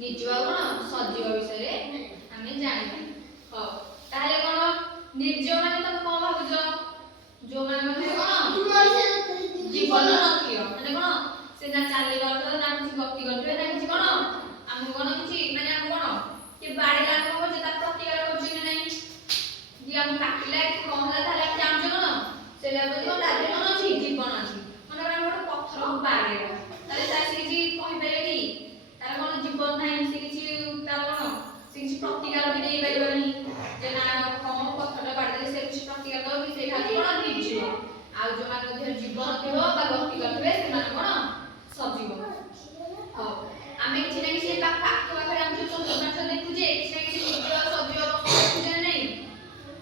निर्जीव कौन सजीव विषय आम जानी हाँ ताहले कौन निर्जीव माने तुम कौन भाबुछ जो माने कौन जीवन नथियो माने कौन से ना चाली करथो ना किछि गति करथो ना किछि कौन आम कौन किछि माने आम कौन के बाड़ी लाग हो जे ता प्रतिकार करछि कि नै जे आम काटिला कि कौन होला ताहले आम जानछ कौन से लागो जे ताजे कौन अछि जीवन अछि माने आम गोटे पत्थर को बाड़ेला ताले ता से किछि कहि पाइले कि तार कौन जीवन नाही से किछि तार कौन से किछि प्रतिकार भी देई पाइबनी जे ना कौन पत्थर बाड़े से किछि प्रतिकार कर कि से खाली कौन निर्जीव आ जो मान मध्ये जीवन थिबो बा गति करथिबे से मान कौन सजीव हो आमे किछि नै किछि पाख पाखरे हम जो चतुर्मास देखु जे किछि नै किछि निर्जीव सजीव वस्तु देखु जे नै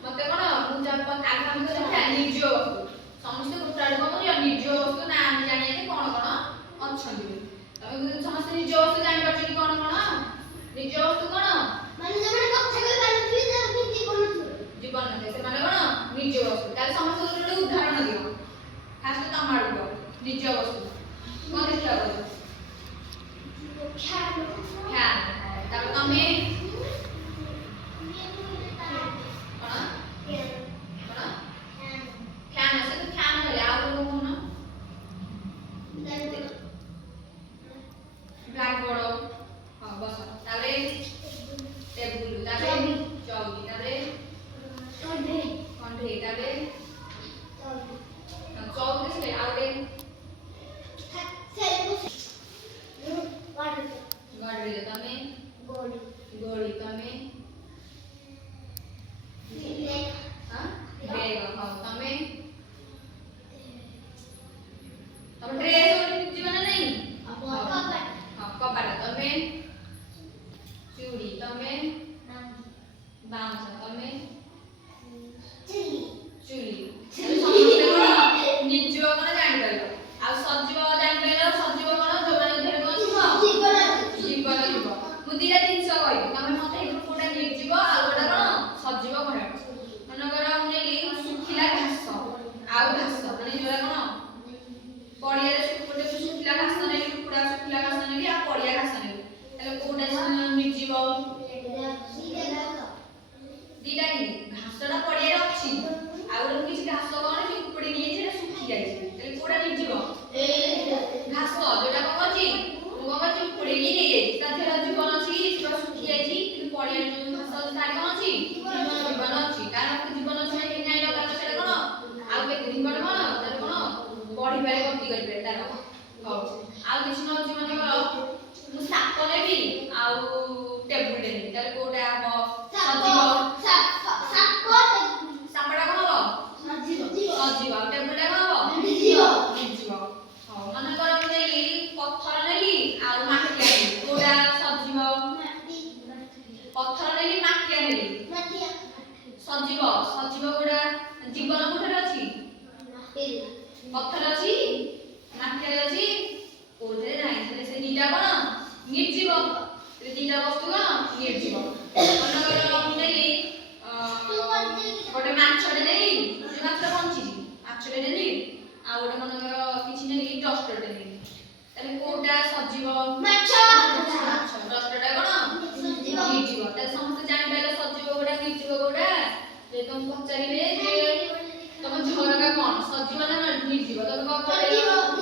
मते कौन मु जब काल हम देखा निर्जीव वस्तु समस्त गुटाड़ को निर्जीव वस्तु ना हम जानिए जे कोन कोन अछंदी तमे समस्त निर्जीव वस्तु जानि परछि कोन कोन निर्जीव वस्तु कोन माने जमन कथा कहि पारथि जे जीवन नथे से माने कोन निर्जीव वस्तु ताले समस्त गुटे उदाहरण दियो खास तो मारबो निर्जीव वस्तु कोन देखिया बोल ख्याल तब तमे blackboard हां बस तारे टेबल तारे चौकी तारे कंढे तारे चौकी से आउटे गाड़ी तमे गोड़ी तमे हां बैग हां तमे तमे ड्रेस जीवन नहीं हां कपड़ा तमे चूड़ी तमे बांस तमे चूड़ी समस्त कोन निर्जीव कोन जानि पाइलो आ सजीव जानि पाइलो सजीव कोन जो माने धेर कोन जीवन जीव मु दिरा तीन सौ कहि तमे मते एक कोटा निर्जीव आ गोटा कोन सजीव कह मन कर हम नेली सुखिला घास आ घास माने जोरा कोन पड़िया रे गोटे सुखिला घास नेली कुकुड़ा सुखिला घास नेली आ पड़िया घास नेली तले कोटा निर्जीव दिरा नि घासटा पड़िया रे अछि आ गोटे किछि घास कोन कि कुकुड़ी नि जे सुखि जाय तले कोटा निर्जीव घास जोटा कोन अछि कोन कुकुड़ी नि नै ता धेर जीवन अछि कि सुखि जाय छि कि पड़िया रे जो घास तार कोन अछि जीवन अछि कारण जीवन अछि कि नै लगा सेटा कोन आ के दिन कोन तार कोन बॉडी बारे गति कर पे तार हो आ किछि न जीवन कर मु साप लेबी आ टेबुल लेबी तार कोटा हो सजीव सापड़ा कोन हो सजीव आ टेबुल कोन हो निर्जीव हो मन कर मु देली पत्थर लेली आ माटी लेली कोटा सजीव पत्थर लेली माटी लेली सजीव सजीव गोटा जीवन कोठे अछि पत्थर अछि माटी अछि कोठे नाही से निटा कोन निर्जीव से निटा वस्तु कोन निर्जीव मन कर हम देली गोटे माछडे नेली जे माछ बंची माछडे नेली आ गोटे मन कर किछि नेली डस्टर नेली ताले कोटा सजीव माछ डस्टरटा कोन निर्जीव ताले समस्त जानि पाइलो सजीव गोटा निर्जीव गोटा जे तुम पचारिबे जे तुम झरका कोन सजीव ना निर्जीव तुम कोन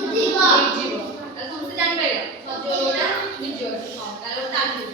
निर्जीव ताले समस्त जानि पाइलो सजीव गोटा निर्जीव हां ताले ताली